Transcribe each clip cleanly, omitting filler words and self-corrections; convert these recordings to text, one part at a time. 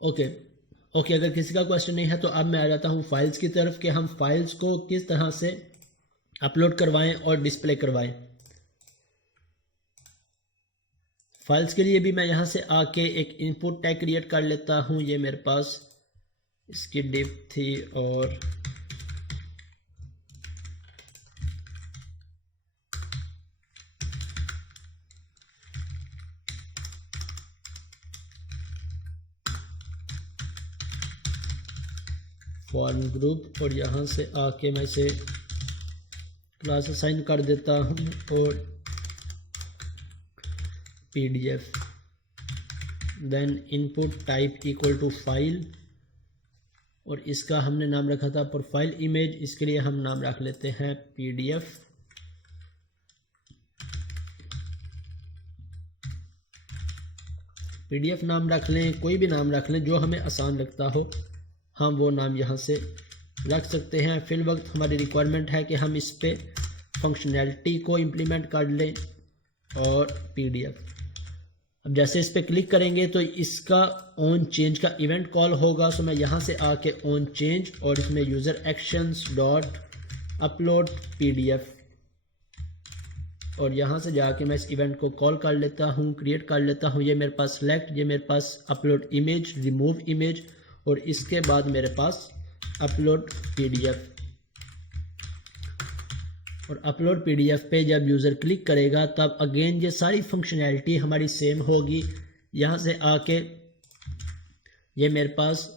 Okay okay, अगर किसी का क्वेश्चन नहीं है तो अब मैं आ जाता हूँ फाइल्स की तरफ कि हम फाइल्स को किस तरह से अपलोड करवाएं और डिस्प्ले करवाएं। फाइल्स के लिए भी मैं यहाँ से आके एक इनपुट टैग क्रिएट कर लेता हूँ। ये मेरे पास इसकी डिप थी और फॉर्म ग्रुप, और यहाँ से आके मैं इसे क्लास असाइन कर देता हूँ और PDF, then input type equal to file, और इसका हमने नाम रखा था प्रोफाइल इमेज, इसके लिए हम नाम रख लेते हैं पीडीएफ। पीडीएफ नाम रख लें, कोई भी नाम रख लें जो हमें आसान लगता हो, हम वो नाम यहाँ से रख सकते हैं। फिल वक्त हमारी रिक्वायरमेंट है कि हम इस पे फंक्शनैलिटी को इम्प्लीमेंट कर लें और पीडीएफ। अब जैसे इस पर क्लिक करेंगे तो इसका ऑन चेंज का इवेंट कॉल होगा। सो मैं यहाँ से आके ऑन चेंज और इसमें user actions dot upload PDF, और यहाँ से जाके मैं इस इवेंट को कॉल कर लेता हूँ, क्रिएट कर लेता हूँ। ये मेरे पास सेलेक्ट, ये मेरे पास अपलोड इमेज, रिमूव इमेज, और इसके बाद मेरे पास अपलोड पीडीएफ। और अपलोड पीडीएफ पे जब यूज़र क्लिक करेगा तब अगेन ये सारी फंक्शनैलिटी हमारी सेम होगी। यहाँ से आके ये मेरे पास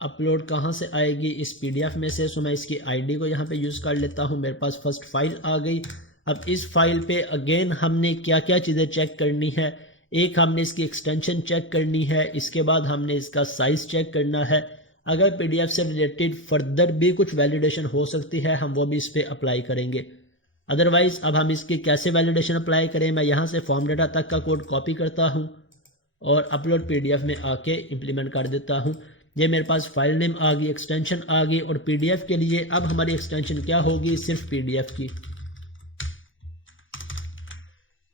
अपलोड कहाँ से आएगी, इस पीडीएफ में से। सो मैं इसकी आईडी को यहाँ पे यूज़ कर लेता हूँ, मेरे पास फर्स्ट फाइल आ गई। अब इस फाइल पे अगेन हमने क्या क्या चीज़ें चेक करनी है। एक, हमने इसकी एक्सटेंशन चेक करनी है, इसके बाद हमने इसका साइज़ चेक करना है। अगर पीडीएफ से रिलेटेड फर्दर भी कुछ वैलिडेशन हो सकती है, हम वो भी इस पर अप्लाई करेंगे। अदरवाइज़ अब हम इसकी कैसे वैलिडेशन अप्लाई करें, मैं यहाँ से फॉर्म डाटा तक का कोड कॉपी करता हूँ और अपलोड पीडीएफ में आके इम्प्लीमेंट कर देता हूँ। ये मेरे पास फाइल नेम आ गई, एक्सटेंशन आ गई, और पीडीएफ के लिए अब हमारी एक्सटेंशन क्या होगी, सिर्फ पीडीएफ की।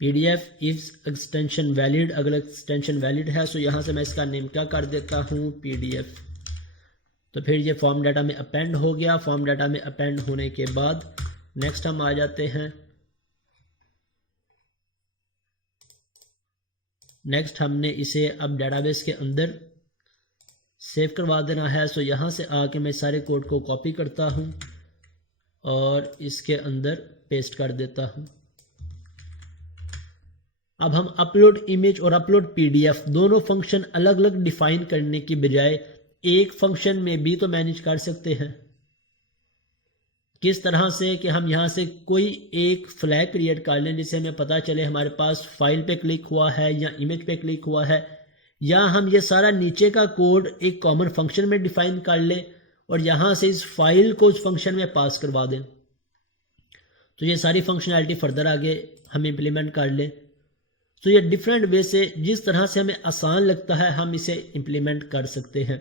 पीडीएफ इज एक्सटेंशन वैलिड, अगर एक्सटेंशन वैलिड है तो यहाँ से मैं इसका नेम क्या कर देता हूँ, पीडीएफ। तो फिर ये फॉर्म डाटा में अपेंड हो गया। फॉर्म डाटा में अपेंड होने के बाद नेक्स्ट हम आ जाते हैं। नेक्स्ट हमने इसे अब डेटाबेस के अंदर सेव करवा देना है। सो यहाँ से आके मैं सारे कोड को कॉपी करता हूँ और इसके अंदर पेस्ट कर देता हूँ। अब हम अपलोड इमेज और अपलोड पीडीएफ दोनों फंक्शन अलग अलग डिफाइन करने की बजाय एक फंक्शन में भी तो मैनेज कर सकते हैं। किस तरह से कि हम यहाँ से कोई एक फ्लैग क्रिएट कर लें जिससे हमें पता चले हमारे पास फाइल पे क्लिक हुआ है या इमेज पे क्लिक हुआ है, या हम ये सारा नीचे का कोड एक कॉमन फंक्शन में डिफाइन कर लें और यहाँ से इस फाइल को उस फंक्शन में पास करवा दें। तो ये सारी फंक्शनैलिटी फर्दर आगे हम इम्प्लीमेंट कर लें। तो ये डिफरेंट वे से जिस तरह से हमें आसान लगता है हम इसे इम्प्लीमेंट कर सकते हैं।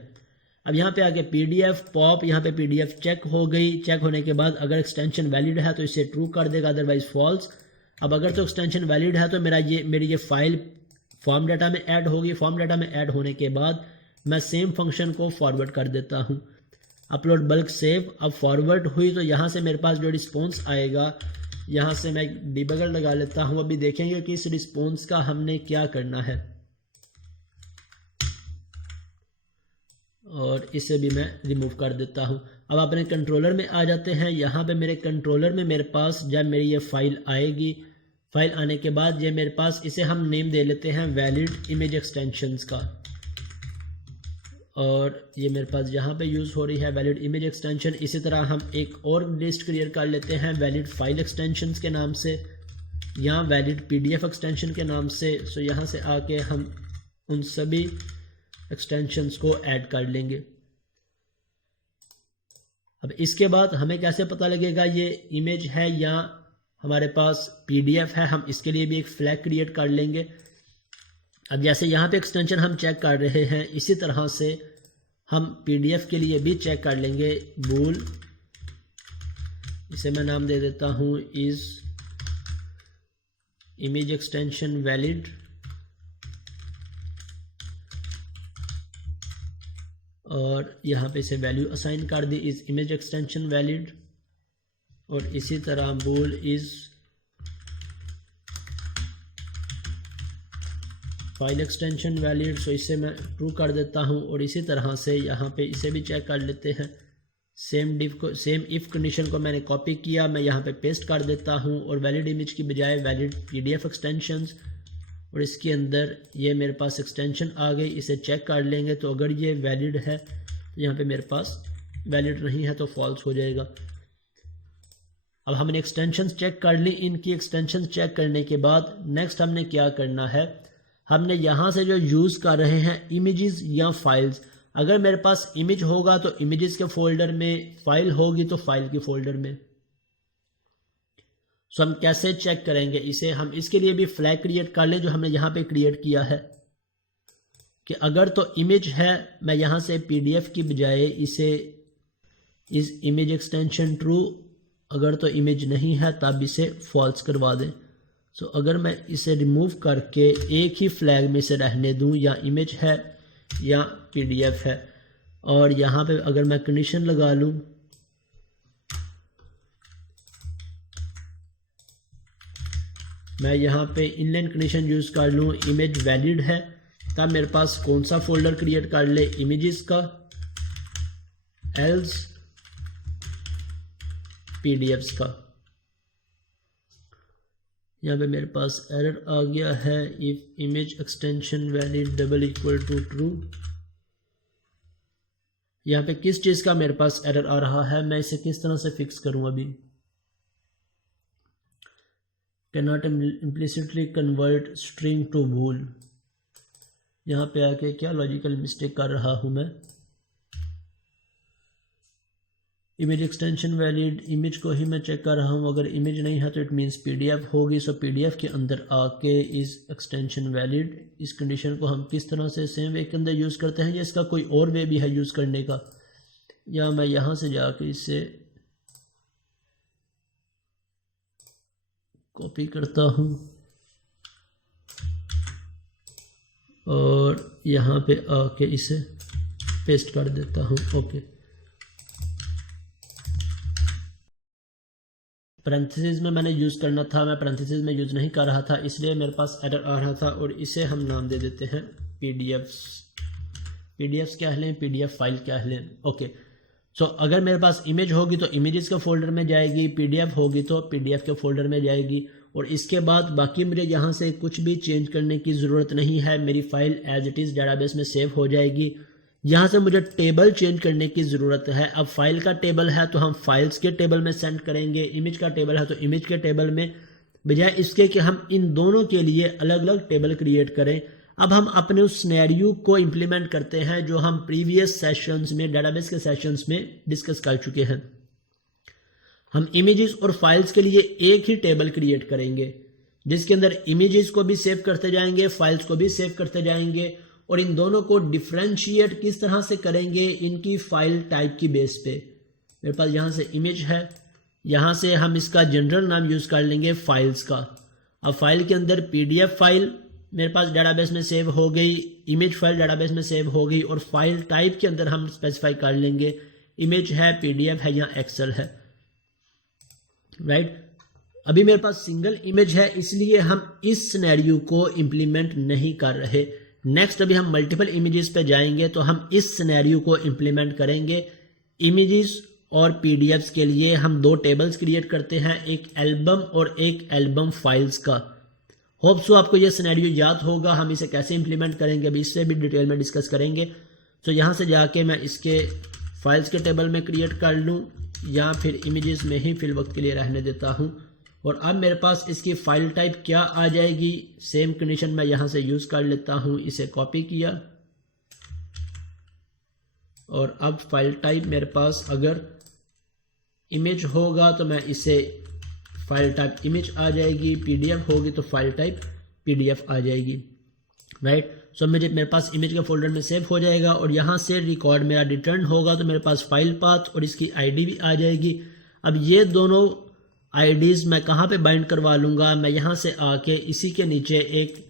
अब यहाँ पे आगे पीडीएफ पॉप, यहाँ पे पीडीएफ चेक हो गई। चेक होने के बाद अगर एक्सटेंशन वैलिड है तो इसे ट्रू कर देगा, अदरवाइज फॉल्स। अब अगर तो एक्सटेंशन वैलिड है तो मेरी ये फाइल फॉर्म डाटा में ऐड होगी। फॉर्म डाटा में ऐड होने के बाद मैं सेम फंक्शन को फॉरवर्ड कर देता हूँ। अपलोड बल्क सेव अब फॉरवर्ड हुई तो यहाँ से मेरे पास जो रिस्पॉन्स आएगा, यहाँ से मैं डिबगर लगा लेता हूँ। अभी देखेंगे कि इस रिस्पॉन्स का हमने क्या करना है, और इसे भी मैं रिमूव कर देता हूँ। अब अपने कंट्रोलर में आ जाते हैं। यहाँ पे मेरे कंट्रोलर में मेरे पास जब मेरी ये फाइल आएगी, फाइल आने के बाद ये मेरे पास, इसे हम नेम दे लेते हैं वैलिड इमेज एक्सटेंशंस का, और ये मेरे पास यहाँ पे यूज़ हो रही है वैलिड इमेज एक्सटेंशन। इसी तरह हम एक और लिस्ट क्रिएट कर लेते हैं वैलिड फाइल एक्सटेंशंस के नाम से, यहाँ वैलिड पीडीएफ एक्सटेंशन के नाम से। सो यहाँ से आके हम उन सभी एक्सटेंशंस को ऐड कर लेंगे। अब इसके बाद हमें कैसे पता लगेगा ये इमेज है या हमारे पास पीडीएफ है, हम इसके लिए भी एक फ्लैग क्रिएट कर लेंगे। अब जैसे यहाँ पे एक्सटेंशन हम चेक कर रहे हैं, इसी तरह से हम पीडीएफ के लिए भी चेक कर लेंगे बूल, इसे मैं नाम दे देता हूँ इज इमेज एक्सटेंशन वैलिड, और यहाँ पे इसे वैल्यू असाइन कर दी इज़ इमेज एक्सटेंशन वैलिड, और इसी तरह bool is file extension valid, so इसे मैं ट्रू कर देता हूँ। और इसी तरह से यहाँ पे इसे भी चेक कर लेते हैं। सेम इफ़ कंडीशन को मैंने कॉपी किया, मैं यहाँ पे पेस्ट कर देता हूँ और वैलिड इमेज की बजाय वैलिड PDF एक्सटेंशंस, और इसके अंदर ये मेरे पास एक्सटेंशन आ गई। इसे चेक कर लेंगे तो अगर ये वैलिड है तो यहाँ पे मेरे पास वैलिड नहीं है तो फॉल्स हो जाएगा। अब हमने एक्सटेंशंस चेक कर ली। इनकी एक्सटेंशंस चेक करने के बाद नेक्स्ट हमने क्या करना है, हमने यहाँ से जो यूज़ कर रहे हैं इमेजेस या फाइल्स, अगर मेरे पास इमेज होगा तो इमेजेस के फोल्डर में, फाइल होगी तो फाइल के फोल्डर में। सो हम कैसे चेक करेंगे इसे, हम इसके लिए भी फ्लैग क्रिएट कर लें जो हमने यहाँ पे क्रिएट किया है कि अगर तो इमेज है, मैं यहाँ से PDF की बजाय इसे इस इमेज एक्सटेंशन ट्रू, अगर तो इमेज नहीं है तब इसे फॉल्स करवा दें। सो अगर मैं इसे रिमूव करके एक ही फ्लैग में इसे रहने दूं, या इमेज है या PDF है, और यहाँ पे अगर मैं कंडीशन लगा लूं मैं यहाँ पे इनलाइन कंडीशन यूज़ कर लूँ इमेज वैलिड है, तब मेरे पास कौन सा फोल्डर क्रिएट कर ले, इमेजेस का, एल्स PDFs का। यहाँ पे मेरे पास एरर आ गया है, if image extension valid double equal to true. यहाँ पे किस चीज़ का मेरे पास एरर आ रहा है, मैं इसे किस तरह से फिक्स करूँ अभी। Cannot implicitly convert string to bool, यहाँ पे आके क्या लॉजिकल मिस्टेक कर रहा हूँ मैं। इमेज एक्सटेंशन वैलिड, इमेज को ही मैं चेक कर रहा हूँ, अगर इमेज नहीं है तो इट मीन्स PDF होगी। सो PDF के अंदर आके इस एक्सटेंशन वैलिड, इस कंडीशन को हम किस तरह से सेम वे के अंदर यूज़ करते हैं, या इसका कोई और वे भी है यूज़ करने का, या मैं यहाँ से जाके इसे कॉपी करता हूँ और यहाँ पे आके इसे पेस्ट कर देता हूँ। ओके, पैरेंथेसिस में मैंने यूज़ करना था, मैं पैरेंथेसिस में यूज़ नहीं कर रहा था, इसलिए मेरे पास एरर आ रहा था। और इसे हम नाम दे देते हैं PDFs क्या लें, PDF फाइल क्या लें। ओके, सो अगर मेरे पास इमेज होगी तो इमेजेस के फोल्डर में जाएगी, PDF होगी तो PDF के फोल्डर में जाएगी। और इसके बाद बाकी मुझे यहाँ से कुछ भी चेंज करने की ज़रूरत नहीं है, मेरी file as it is database में सेव हो जाएगी। यहाँ से मुझे टेबल चेंज करने की ज़रूरत है। अब फाइल का टेबल है तो हम फाइल्स के टेबल में सेंड करेंगे, इमेज का टेबल है तो इमेज के टेबल में, बजाय इसके कि हम इन दोनों के लिए अलग अलग टेबल क्रिएट करें। अब हम अपने उस सिनेरियो को इम्प्लीमेंट करते हैं जो हम प्रीवियस सेशंस में, डेटाबेस के सेशंस में डिस्कस कर चुके हैं। हम इमेजेस और फाइल्स के लिए एक ही टेबल क्रिएट करेंगे जिसके अंदर इमेजेस को भी सेव करते जाएंगे, फाइल्स को भी सेव करते जाएंगे, और इन दोनों को डिफरेंशिएट किस तरह से करेंगे, इनकी फाइल टाइप की बेस पे। मेरे पास यहाँ से इमेज है, यहाँ से हम इसका जनरल नाम यूज़ कर लेंगे फाइल्स का। अब फाइल के अंदर PDF फाइल मेरे पास डेटाबेस में सेव हो गई, इमेज फाइल डेटाबेस में सेव हो गई, और फाइल टाइप के अंदर हम स्पेसिफाई कर लेंगे इमेज है, PDF है या एक्सेल है, राइट। अभी मेरे पास सिंगल इमेज है इसलिए हम इस सिनेरियो को इम्प्लीमेंट नहीं कर रहे। नेक्स्ट अभी हम मल्टीपल इमेजेस पे जाएंगे तो हम इस सिनेरियो को इम्प्लीमेंट करेंगे। इमेजेस और PDFs के लिए हम दो टेबल्स क्रिएट करते हैं, एक एल्बम और एक एल्बम फाइल्स का। होप सो आपको ये सिनेरियो याद होगा। हम इसे कैसे इम्प्लीमेंट करेंगे अभी इससे भी डिटेल में डिस्कस करेंगे। तो यहाँ से जाके मैं इसके फाइल्स के टेबल में क्रिएट कर लूँ या फिर इमेजेस में ही फिल वक्त के लिए रहने देता हूँ। और अब मेरे पास इसकी फाइल टाइप क्या आ जाएगी, सेम कंडीशन मैं यहाँ से यूज़ कर लेता हूँ। इसे कॉपी किया और अब फाइल टाइप मेरे पास अगर इमेज होगा तो मैं इसे फाइल टाइप इमेज आ जाएगी, PDF होगी तो फाइल टाइप PDF आ जाएगी, राइट। सो मेरे पास इमेज के फोल्डर में सेव हो जाएगा और यहाँ से रिकॉर्ड मेरा रिटर्न होगा तो मेरे पास फाइल पाथ और इसकी ID भी आ जाएगी। अब ये दोनों IDs मैं कहाँ पे बाइंड करवा लूँगा, मैं यहाँ से आके इसी के नीचे एक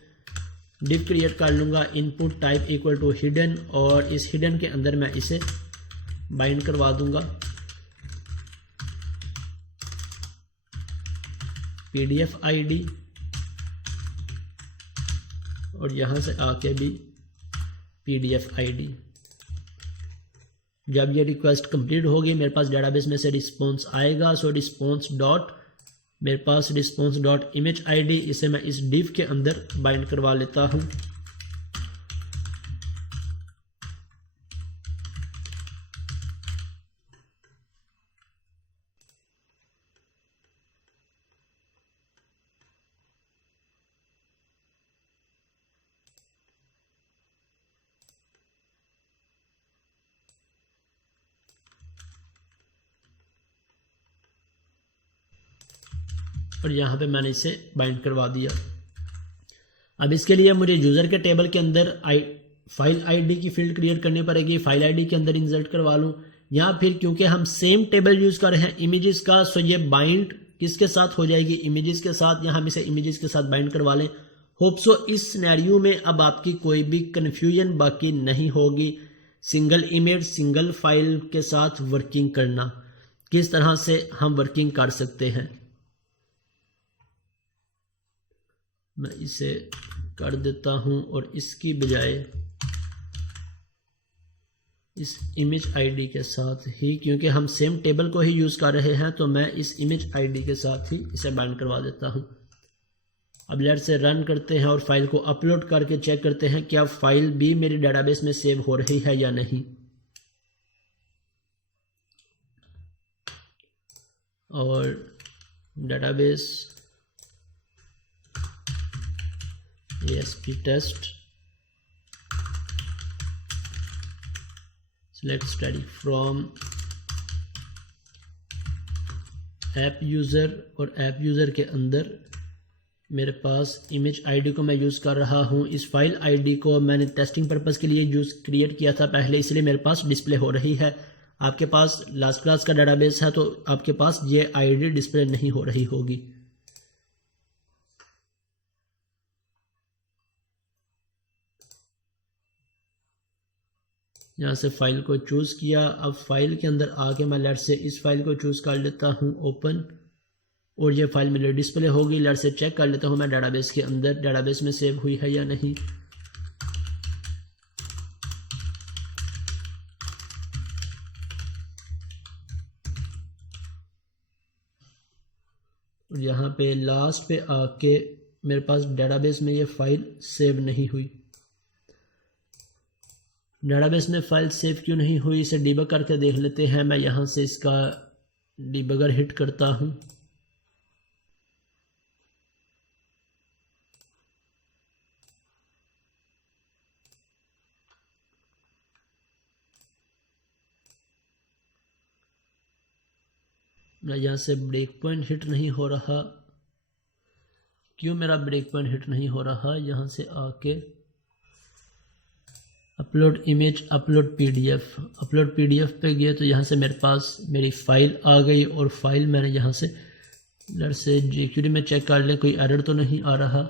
डिव क्रिएट कर लूँगा, input type equal to hidden, और इस हिडन के अंदर मैं इसे बाइंड करवा दूँगा PDF ID, और यहाँ से आके भी PDF ID। जब ये रिक्वेस्ट कंप्लीट होगी मेरे पास डेटाबेस में से रिस्पॉन्स आएगा। सो रिस्पॉन्स डॉट, मेरे पास रिस्पॉन्स डॉट इमेज ID, इसे मैं इस डिव के अंदर बाइंड करवा लेता हूँ। और यहाँ पे मैंने इसे बाइंड करवा दिया। अब इसके लिए मुझे यूज़र के टेबल के अंदर फाइल आईडी की फील्ड क्रिएट करनी पड़ेगी, फाइल आईडी के अंदर इंसर्ट करवा लूँ, या फिर क्योंकि हम सेम टेबल यूज़ कर रहे हैं इमेजेस का, सो ये बाइंड किसके साथ हो जाएगी, इमेजेस के साथ, या हम इसे इमेजेस के साथ बाइंड करवा लें। होप सो इस सिनेरियो में अब आपकी कोई भी कन्फ्यूजन बाकी नहीं होगी। सिंगल इमेज सिंगल फाइल के साथ वर्किंग करना, किस तरह से हम वर्किंग कर सकते हैं। मैं इसे कर देता हूं, और इसकी बजाय इस इमेज आईडी के साथ ही, क्योंकि हम सेम टेबल को ही यूज़ कर रहे हैं, तो मैं इस इमेज आईडी के साथ ही इसे बाइंड करवा देता हूं। अब लेट से रन करते हैं और फाइल को अपलोड करके चेक करते हैं क्या फाइल भी मेरी डेटाबेस में सेव हो रही है या नहीं। और database ASP test, select static from app user, और ऐप यूज़र के अंदर मेरे पास इमेज आईडी को मैं यूज़ कर रहा हूँ। इस फाइल आईडी को मैंने टेस्टिंग पर्पज़ के लिए यूज़ क्रिएट किया था पहले, इसलिए मेरे पास डिस्प्ले हो रही है। आपके पास लास्ट क्लास का डेटाबेस है तो आपके पास ये आईडी डिस्प्ले नहीं हो रही होगी। यहाँ से फाइल को चूज़ किया। अब फाइल के अंदर आके मैं लेट से इस फाइल को चूज़ कर लेता हूँ ओपन, और ये फाइल मेरे डिस्प्ले होगी। लेट से चेक कर लेता हूँ मैं डेटाबेस के अंदर डेटाबेस में सेव हुई है या नहीं। और यहाँ पे लास्ट पे आके मेरे पास डेटाबेस में ये फाइल सेव नहीं हुई। डेटाबेस में फाइल सेव क्यों नहीं हुई, इसे डिबग करके देख लेते हैं। मैं यहाँ से इसका डिबगर हिट करता हूँ। मैं यहाँ से ब्रेक पॉइंट हिट नहीं हो रहा। क्यों मेरा ब्रेक पॉइंट हिट नहीं हो रहा? यहाँ से आके अपलोड इमेज, अपलोड पीडीएफ पे गया तो यहाँ से मेरे पास मेरी फ़ाइल आ गई, और फाइल मैंने यहाँ से लेट से jQuery में चेक कर लें कोई एरर तो नहीं आ रहा।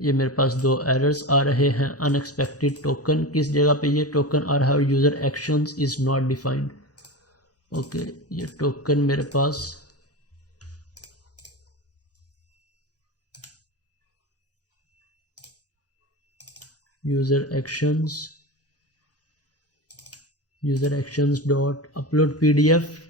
ये मेरे पास दो एरर्स आ रहे हैं। अनएक्सपेक्टेड टोकन, किस जगह पे ये टोकन आ रहा है, और user actions is not defined. Okay, ये टोकन मेरे पास user actions dot upload PDF,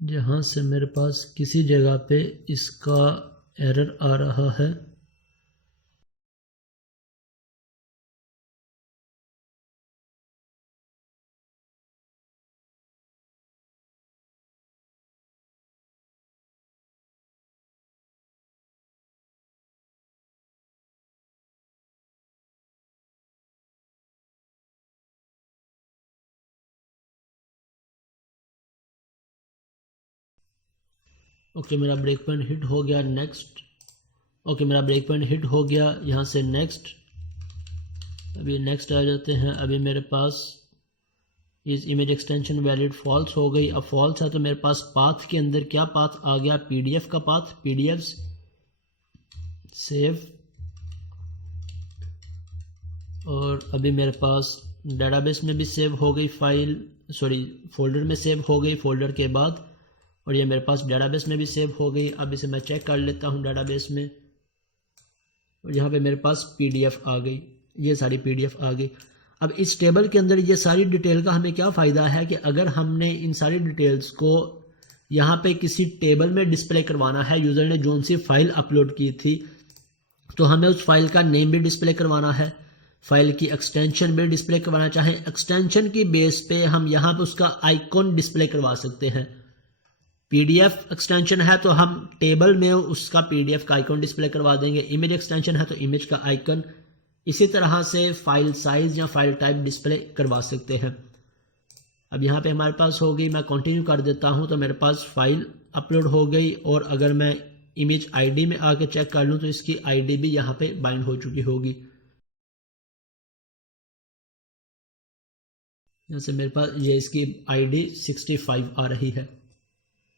जहाँ से मेरे पास किसी जगह पे इसका एरर आ रहा है। ओके, मेरा ब्रेक पॉइंट हिट हो गया। नेक्स्ट ओके, मेरा ब्रेक पॉइंट हिट हो गया। यहाँ से नेक्स्ट, अभी नेक्स्ट आ जाते हैं। अभी मेरे पास इस इमेज एक्सटेंशन वैलिड फॉल्स हो गई। अब फॉल्स है तो मेरे पास पाथ के अंदर क्या पाथ आ गया, पीडीएफ का पाथ, पीडीएफ सेव। और अभी मेरे पास डेटाबेस में भी सेव हो गई फाइल, सॉरी फोल्डर में सेव हो गई फोल्डर के बाद, और ये मेरे पास डेटाबेस में भी सेव हो गई। अब इसे मैं चेक कर लेता हूँ डेटाबेस में, और यहाँ पे मेरे पास पीडीएफ आ गई, ये सारी पीडीएफ आ गई। अब इस टेबल के अंदर ये सारी डिटेल का हमें क्या फ़ायदा है कि अगर हमने इन सारी डिटेल्स को यहाँ पे किसी टेबल में डिस्प्ले करवाना है, यूज़र ने जो सी फाइल अपलोड की थी, तो हमें उस फाइल का नेम भी डिस्प्ले करवाना है, फाइल की एक्सटेंशन भी डिस्प्ले करवाना चाहें, एक्सटेंशन की बेस पे हम यहाँ पे उसका आइकॉन डिस्प्ले करवा सकते हैं। पीडीएफ एक्सटेंशन है तो हम टेबल में उसका पीडीएफ का आइकॉन डिस्प्ले करवा देंगे, इमेज एक्सटेंशन है तो इमेज का आइकन, इसी तरह से फाइल साइज या फाइल टाइप डिस्प्ले करवा सकते हैं। अब यहाँ पे हमारे पास हो गई, मैं कंटिन्यू कर देता हूँ तो मेरे पास फाइल अपलोड हो गई। और अगर मैं इमेज आईडी में आके चेक कर लूँ तो इसकी आईडी भी यहाँ पे बाइंड हो चुकी होगी। यहाँ से मेरे पास ये इसकी आईडी 65 आ रही है।